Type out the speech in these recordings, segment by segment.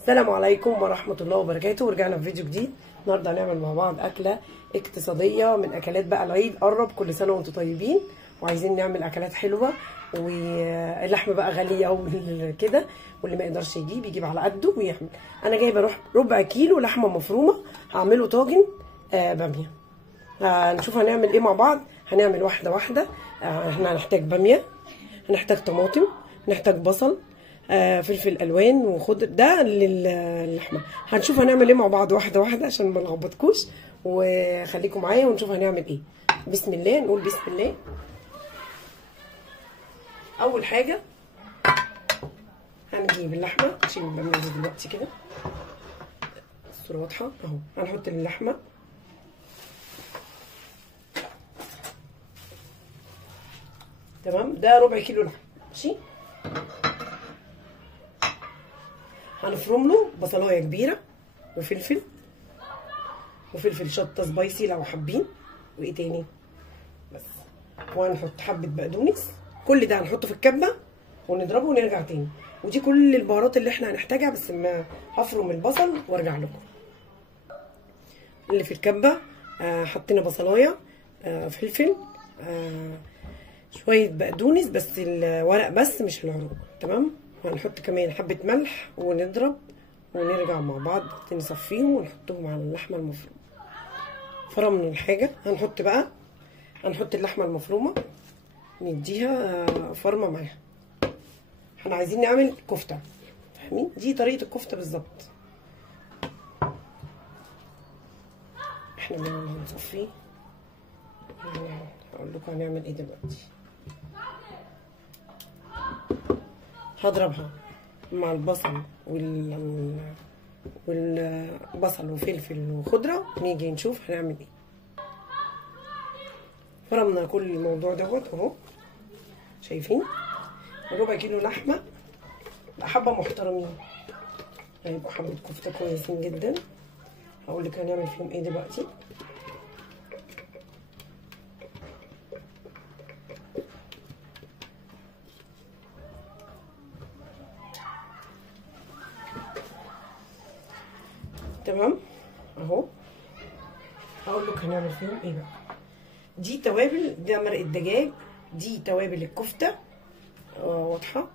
السلام عليكم ورحمة الله وبركاته، ورجعنا في فيديو جديد. النهارده هنعمل مع بعض أكلة اقتصادية من أكلات بقى العيد. قرب، كل سنة وانتم طيبين، وعايزين نعمل أكلات حلوة. واللحمة بقى غالية أوي كده، واللي ما يقدرش يجيب على قده ويعمل. أنا جايبة ربع كيلو لحمة مفرومة، هعمله طاجن بامية. هنشوف هنعمل إيه مع بعض. هنعمل واحدة واحدة. احنا هنحتاج بامية، هنحتاج طماطم، هنحتاج بصل، فلفل الوان وخضر. ده للحمه. هنشوف هنعمل ايه مع بعض واحده واحده عشان ما نلخبطكوش، وخليكم معايا ونشوف هنعمل ايه. بسم الله، نقول بسم الله. اول حاجه هنجيب اللحمه، نشيل الباميه دي دلوقتي كده، الصوره واضحه اهو. هنحط اللحمه، تمام. ده ربع كيلو لحمه، ماشي. هنفرم له بصلايه كبيره وفلفل شطه سبايسي لو حابين، وايه تاني بس. وهنحط حبه بقدونس. كل ده هنحطه في الكبه ونضربه ونرجع تاني. ودي كل البهارات اللي احنا هنحتاجها، بس ما هفرم البصل وارجع لكم. اللي في الكبه حطينا بصلايه، فلفل، شويه بقدونس، بس الورق بس مش العروق، تمام. وهنحط كمان حبه ملح ونضرب ونرجع مع بعض نصفيهم ونحطهم على اللحمه المفرومه. فرمنا الحاجه، هنحط اللحمه المفرومه، نديها فرمه معاها. احنا عايزين نعمل كفته، فاهمين؟ دي طريقه الكفته بالظبط. احنا بنصفيه. هقول لكم هنعمل ايه دلوقتي. هضربها مع البصل والبصل وفلفل وخضره، نيجي نشوف هنعمل ايه. فرمنا كل الموضوع دوت اهو، شايفين؟ ربع كيلو لحمه حبه محترمين، هيبقوا حبه كفته كويسين جدا. هقول لك هنعمل فيهم ايه دلوقتي. تمام اهو. هقول لك هنعمل فيهم ايه بقى. دي توابل، ده مرق الدجاج، دي توابل الكفته واضحه،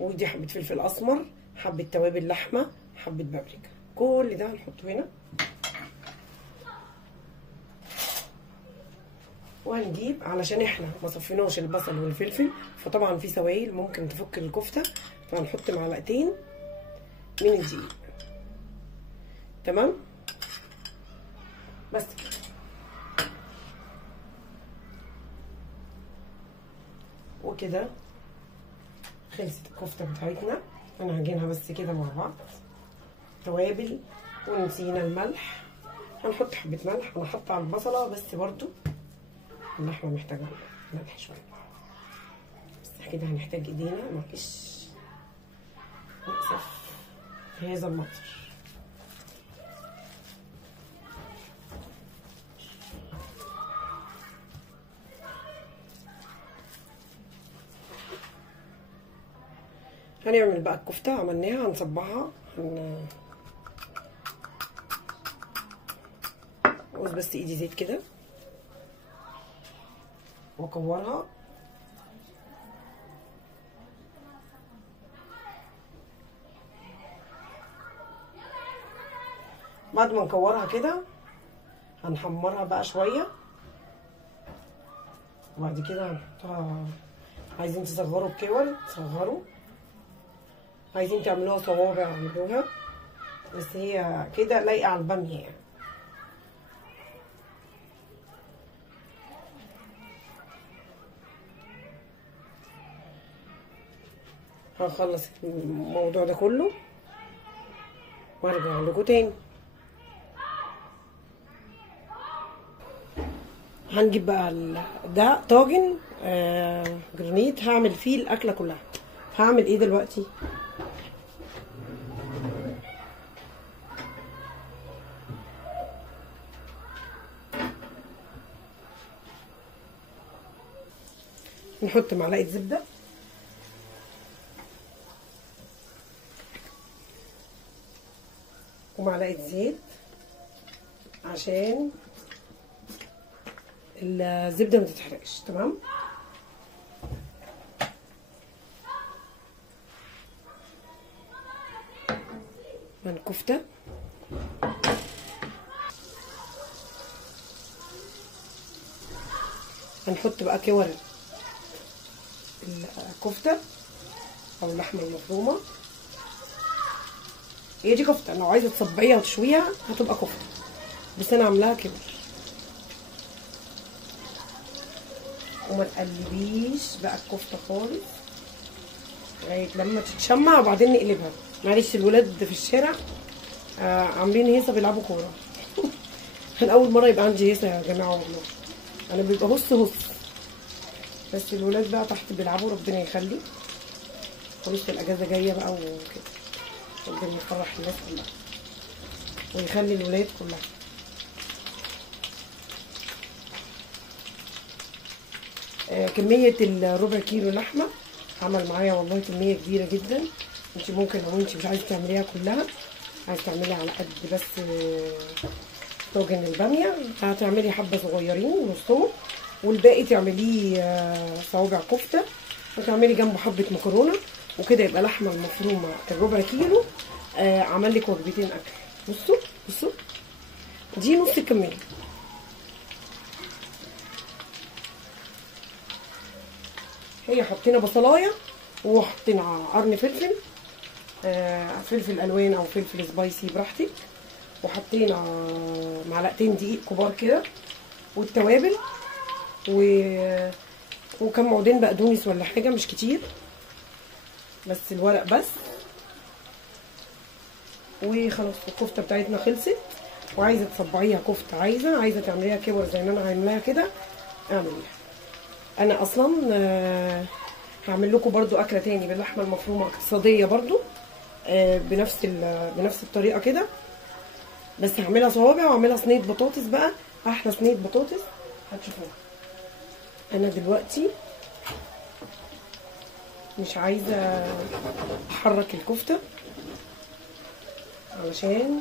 ودي حبه فلفل اسمر، حبه توابل لحمه، حبه بابريكا. كل ده هنحطه هنا. وهنجيب، علشان احنا ما صفيناش البصل والفلفل، فطبعا في سوائل ممكن تفك الكفته، فهنحط معلقتين من الدقيق، تمام. بس كده. وكده خلصت الكفته بتاعتنا. انا هجينها بس كده مع بعض. توابل، ونسينا الملح، هنحط حبه ملح. انا حاطه على البصله بس، برضو اللحمه محتاجه ملح شويه، بس كده هنحتاج ايدينا، معلش نقصف في هذا المقدار. هنعمل بقى الكفته، عملناها هنصبعها. عاوز بس ايدي زيت كده واكورها. بعد ما نكورها كده هنحمرها بقى شويه، وبعد كده هنحطها. عايزين تصغروا بكور تصغروا، عايزين تعملوها صوابع اعملوها، بس هي كده لايقه على الباميه يعني. هنخلص الموضوع ده كله وارجع لكم تاني. هنجيب بقى ده طاجن جرانيت، هعمل فيه الاكله كلها. هعمل ايه دلوقتي. نحط معلقه زبده، ومعلقه زيت عشان الزبده ما تتحرقش. تمام. من كفته هنحط بقى كور الكفته او اللحمه المفرومه. هي دي كفته، لو عايزه تصبعيها وتشويها هتبقى كفته، بس انا عاملاها كور. وما تقلبيش بقى الكفته خالص لغايه لما تتشمع وبعدين نقلبها. معلش الولاد في الشارع عاملين هيصه بيلعبوا كوره. انا اول مره يبقى عندي هيصه يا جماعه والله، انا بيبقى هص بس الولاد بقى تحت بيلعبوا. ربنا يخلي ولسه الاجازه جايه بقى وكده، ربنا يفرح الناس كلها ويخلي الولاد كلها. كميه الربع كيلو لحمه عمل معايا والله كميه كبيره جدا. انت ممكن لو انت مش عايزه تعمليها كلها، عايزه تعمليها على قد بس طاجن الباميه، هتعملي حبه صغيرين نصهم، والباقي تعمليه صوابع كفته، وتعملي جنبه حبه مكرونه، وكده يبقى لحمه المفرومه الربع كيلو عمل لك وجبتين اكل. بصوا دي نص الكميه. هي حطينا بصلايه وحطينا قرن فلفل، فلفل الوان او فلفل سبايسي براحتك، وحطينا معلقتين دقيق كبار كده، والتوابل وكم عودين بقدونس ولا حاجه مش كتير، بس الورق بس. وخلاص الكفته بتاعتنا خلصت. وعايزه تصبعيها كفته، عايزه تعمليها كور زي ما انا عاملاها كده اعمليها. انا اصلا هعمل لكم برضو اكله تاني باللحمه المفرومه اقتصاديه برضو بنفس الطريقه كده، بس هعملها صوابع واعملها صينيه بطاطس بقى، احلى صينيه بطاطس هتشوفوها. انا دلوقتي مش عايزه احرك الكفته علشان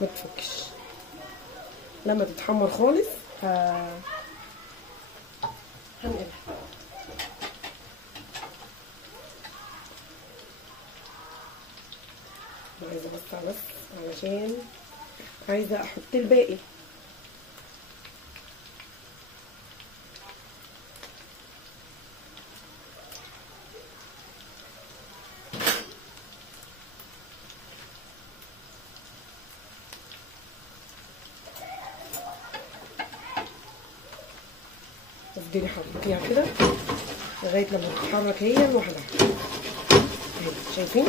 ما تفكش. لما تتحمر خالص هنقلها. عايزه بس علشان عايزه احط الباقي. تفضلي حركيها كده لغايه لما تتحرك هي لوحدها. شايفين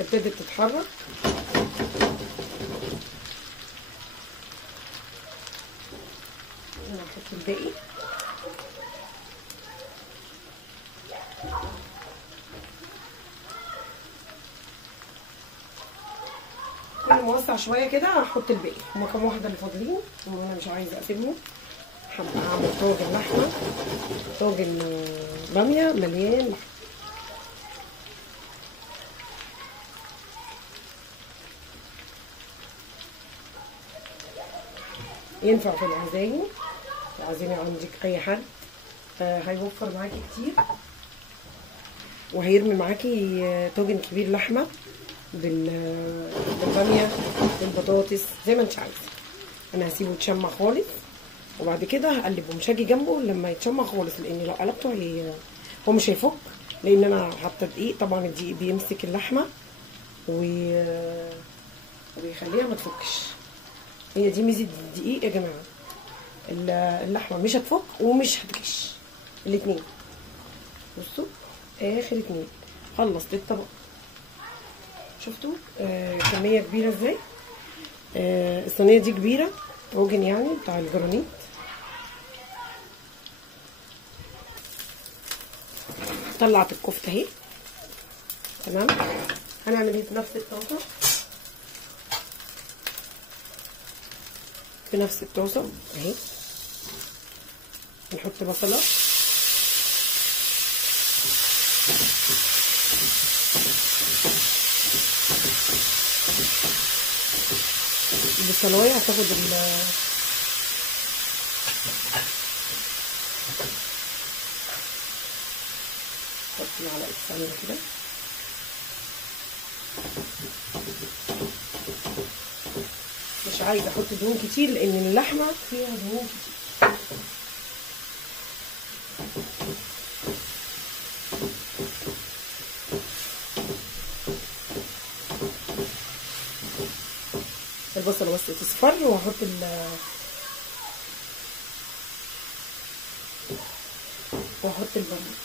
ابتدت تتحرك. انا هحط الباقي. كل ما اوسع شويه كده هحط الباقي. هما كام واحده اللي فاضلين وانا مش عايزه اسيبهم. هعمل طاجن لحمه، طاجن باميه مليان لحمه. ينفع في العزايم، العزيمه عندك اي حد هيوفر معاكي كتير، وهيرمي معاكي طاجن كبير لحمه بالباميه بالبطاطس زي ما انت عايزه. انا هسيبه يتشمع خالص وبعد كده هقلبه. مش هاجي جنبه لما يتشمع خالص، لان لو قلبته هو مش هيفك، لان انا حاطه دقيق. طبعا الدقيق بيمسك اللحمه وبيخليها ما تفكش. هي دي ميزه الدقيق يا جماعه، اللحمه مش هتفك ومش هتكش الاتنين. بصوا اخر اتنين خلصت الطبق. شفتوا كميه كبيره ازاي؟ الصينيه دي كبيره طاجن يعني بتاع الجرانيت. طلعت الكفته اهي. تمام. هنعمل ايه في نفس الطاسه؟ في نفس الطاسه اهي نحط بصله البصلايه هتاخد حط معلقه سمنه كده. مش عايزه احط دهون كتير لان اللحمه فيها دهون كتير. البصله بس تصفر وهحط الباميه.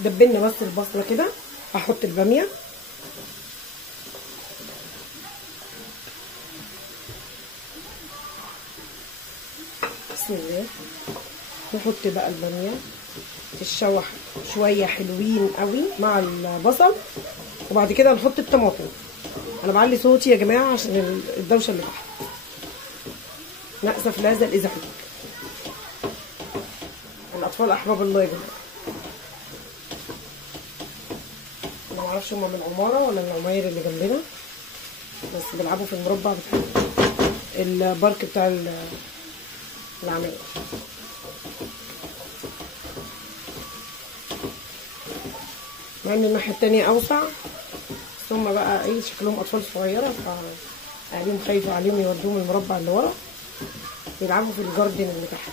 دبلنا بس البصله كده، هحط الباميه. بسم الله. نحط بقى الباميه تتشوح شويه حلوين قوي مع البصل، وبعد كده نحط الطماطم. انا بعلي صوتي يا جماعه عشان الدوشه اللي تحت. نأسف لهذا الازعاج. الاطفال احباب الله يا جماعه. انا معرفش هما من العماره ولا من العماير اللي جنبنا، بس بيلعبوا في المربع بتاع البارك بتاع العماير. مع ان الناحيه التانيه اوسع، بس هما بقى ايه شكلهم اطفال صغيره، فاهاليهم خايفه عليهم يودوهم المربع اللي ورا يلعبوا في الجاردن اللي تحت.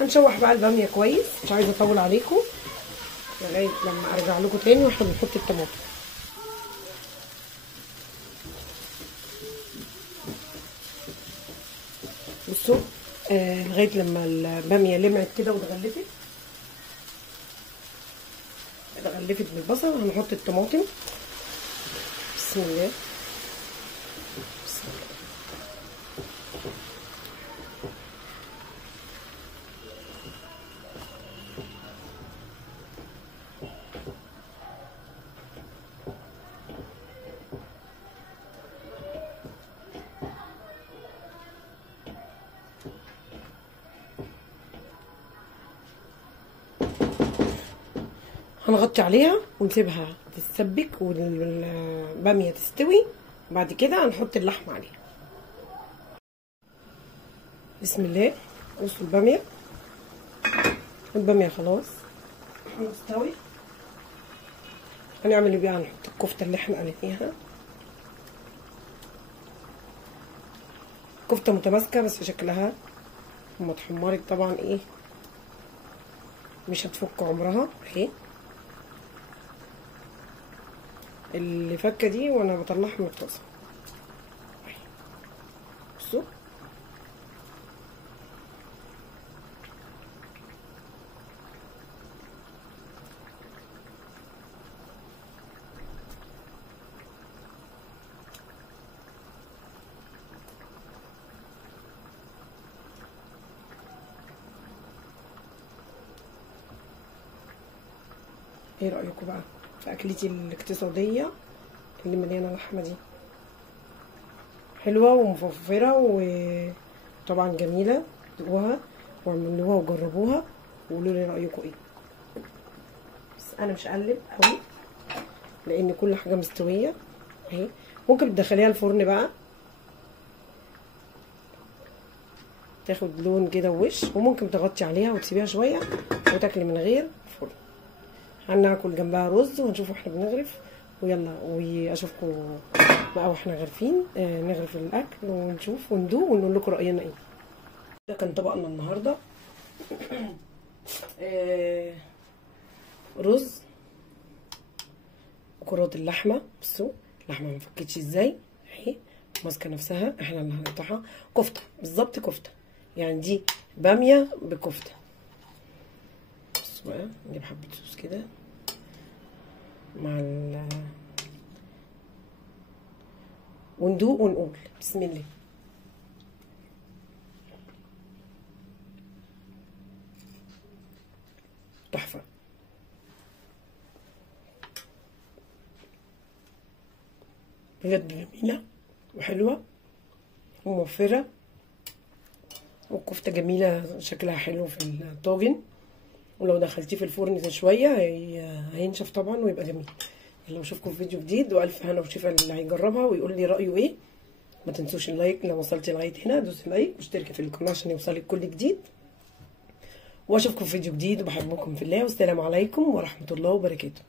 هنشوح بقى الباميه كويس، مش عايزه اطول عليكم لغايه لما ارجع لكم تاني واحنا بنحط الطماطم. بصوا لغايه لما الباميه لمعت كده واتغلفت بالبصل، هنحط الطماطم. بسم الله. بسم الله. هنغطي عليها ونسيبها تتسبك والباميه تستوي، وبعد كده هنحط اللحمه عليها. بسم الله. بصوا الباميه خلاص مستوي. هنعمل ايه بقى؟ هنحط الكفته اللي احنا قليناها. كفته متماسكه بس شكلها لما اتحمرت طبعا ايه مش هتفك عمرها اهي. اللي فكه دي وانا بطلعها من الطاسه. بصوا ايه رأيكم بقى في اكلتي الاقتصادية اللي مليانة لحمة دي؟ حلوة ومفوفرة وطبعا جميلة. دوقوها واعملوها وجربوها وقولوا لي رأيكم ايه. بس انا مش هقلب قوي لان كل حاجة مستوية اهي. ممكن تدخليها الفرن بقى تاخد لون كده ووش، وممكن تغطي عليها وتسيبيها شوية وتاكلي من غير فرن. هناكل جنبها رز ونشوف احنا بنغرف. ويلا واشوفكم بقى واحنا غارفين نغرف الاكل ونشوف وندوق ونقول لكم راينا ايه. ده كان طبقنا النهارده. رز وكرات اللحمه. بصوا اللحمه ما فكتش ازاي اهي ماسكه نفسها. احنا اللي هنقطعها كفته بالظبط، كفته يعني دي باميه بكفته. بصوا بقى نجيب حبه صوص كده مع وندوق ونقول بسم الله. بجد جميله وحلوه وموفره، والكفته جميله شكلها حلو في الطاجن، ولو دخلتيه في الفرن شويه هينشف طبعا ويبقى جميل. يلا اشوفكم في فيديو جديد، والف هنا وشفا اللي هيجربها ويقول لي رايه ايه. ما تنسوش اللايك لو وصلتي لغايه هنا، دوسي لايك واشتركي في القناه عشان يوصلك كل جديد، واشوفكم في فيديو جديد، وبحبكم في الله، والسلام عليكم ورحمه الله وبركاته.